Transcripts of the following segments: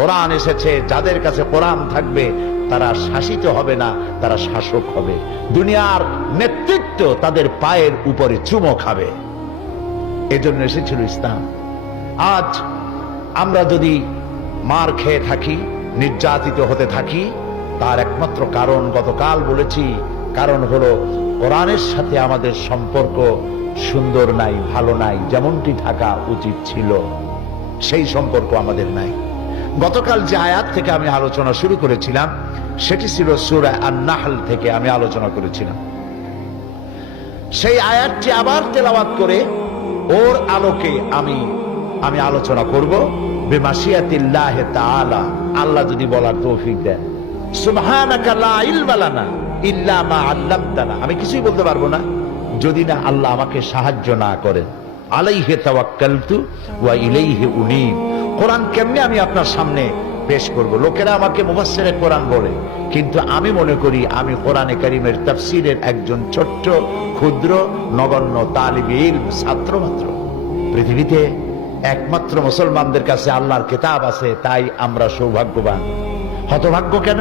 কোরআন এসেছে, যাদের কাছে কোরআন থাকবে, তারা শাসিত হবে না, তারা শাসক হবে। দুনিয়ার নেতৃত্ব তাদের পায়ের উপরে চুমো খাবে। এজন্য এসেছিল ইসলাম। আজ আমরা যদি মার খেয়ে থাকি, নির্যাতিত হতে থাকি, তার একমাত্র কারণ গতকাল বলেছি, কারণ হলো কোরআনের সাথে আমাদের সম্পর্ক সুন্দর নাই, ভালো নাই, যেমনটি থাকা উচিত ছিল, সেই সম্পর্ক আমাদের নাই। গতকাল যে আয়াত থেকে আমি আলোচনা শুরু করেছিলাম, সেটি ছিল সুরা আর নাহল থেকে আমি আলোচনা করেছিলাম। সেই আয়াতটি আবার তেলাওয়াত করে ওর আলোকে আমি আমি আলোচনা করব। বেমাসিয়াতিল্লাহ তাআলা, আল্লাহ যদি বলার তৌফিক দেন। সুবহানাকা লা ইলমা লানা ইল্লা মা আল্লামতানা। আমি কিছুই বলতে পারব না, যদি না আল্লাহ আমাকে সাহায্য না করেন। আলাইহি তাওয়াক্কালতু ওয়া ইলাইহি উনীব। কোরআন কেমনে আমি আপনার সামনে পেশ করব? লোকেরা আমাকে মুফাসসিরে কোরআন বলে। কিন্তু আমি মনে করি, আমি কোরআনে কারিমের তাফসীরের একজন ছোট্ট, ক্ষুদ্র, নগণ্য তালিবে ইলম ছাত্র মাত্র। পৃথিবীতে একমাত্র মুসলমানদের কাছে আল্লাহর কেতাব আছে, তাই আমরা সৌভাগ্যবান। হতভাগ্য কেন?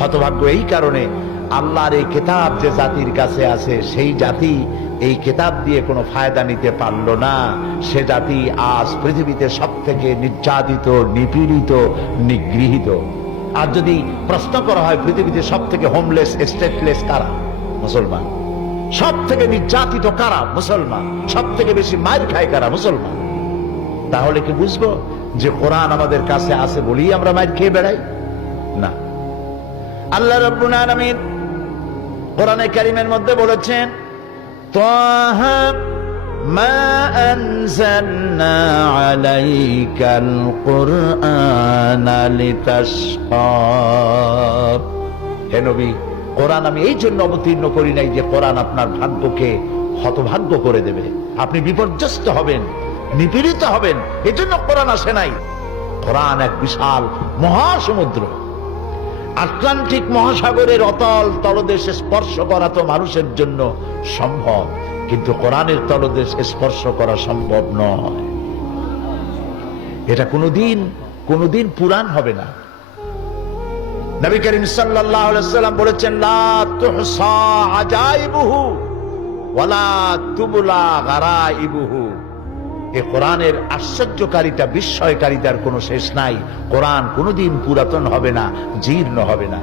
হতভাগ্য এই কারণে আল্লাহর এই কিতাব যে জাতির কাছে আছে, সেই জাতি এই কেতাব দিয়ে কোনো ফায়দা নিতে পারল না। সে জাতি আজ পৃথিবীতে সব থেকে নির্যাতিত, নিপীড়িত, নিগৃহীত। আর যদি প্রশ্ন করা হয় পৃথিবীতে সব থেকে হোমলেস স্টেটলেস কারা? মুসলমান। সব থেকে নির্যাতিত কারা? মুসলমান। সব থেকে বেশি মার খায় কারা? মুসলমান। তাহলে কি বুঝব যে কোরআন আমাদের কাছে আছে বলেই আমরা মার খেয়ে বেড়াই? না। আল্লাহ রব্বুল আলামিন কোরআনে কারিমের মধ্যে বলেছেন طه ما أنزلنا عليك القرآن لتشقى হে নবী কোরআন আমি এই জন্য অবতীর্ণ করি নাই যে কোরআন আপনার ভাগ্যকে হতভাগ্য করে দেবে আপনি বিপর্যস্ত হবেন নিপীড়িত হবেন এজন্য কোরআন আসে নাই কোরআন এক বিশাল মহাসমুদ্র আটলান্টিক মহাসাগরের অতল তলদেশে স্পর্শ করা তো মানুষের জন্য সম্ভব, কিন্তু কোরআনের তলদেশ স্পর্শ করা সম্ভব নয়। এটা কোনোদিন কোনোদিন পুরাণ হবে না। নবী করিম সাল্লাম বলেছেন আজাইবুহু ওয়ালা তুবলা গারাইবুহু। এ কোরআনের আশ্চর্যকারিতা, বিস্ময়কারিতার কোনো শেষ নাই। কোরআন কোনোদিন পুরাতন হবে না, জীর্ণ হবে না।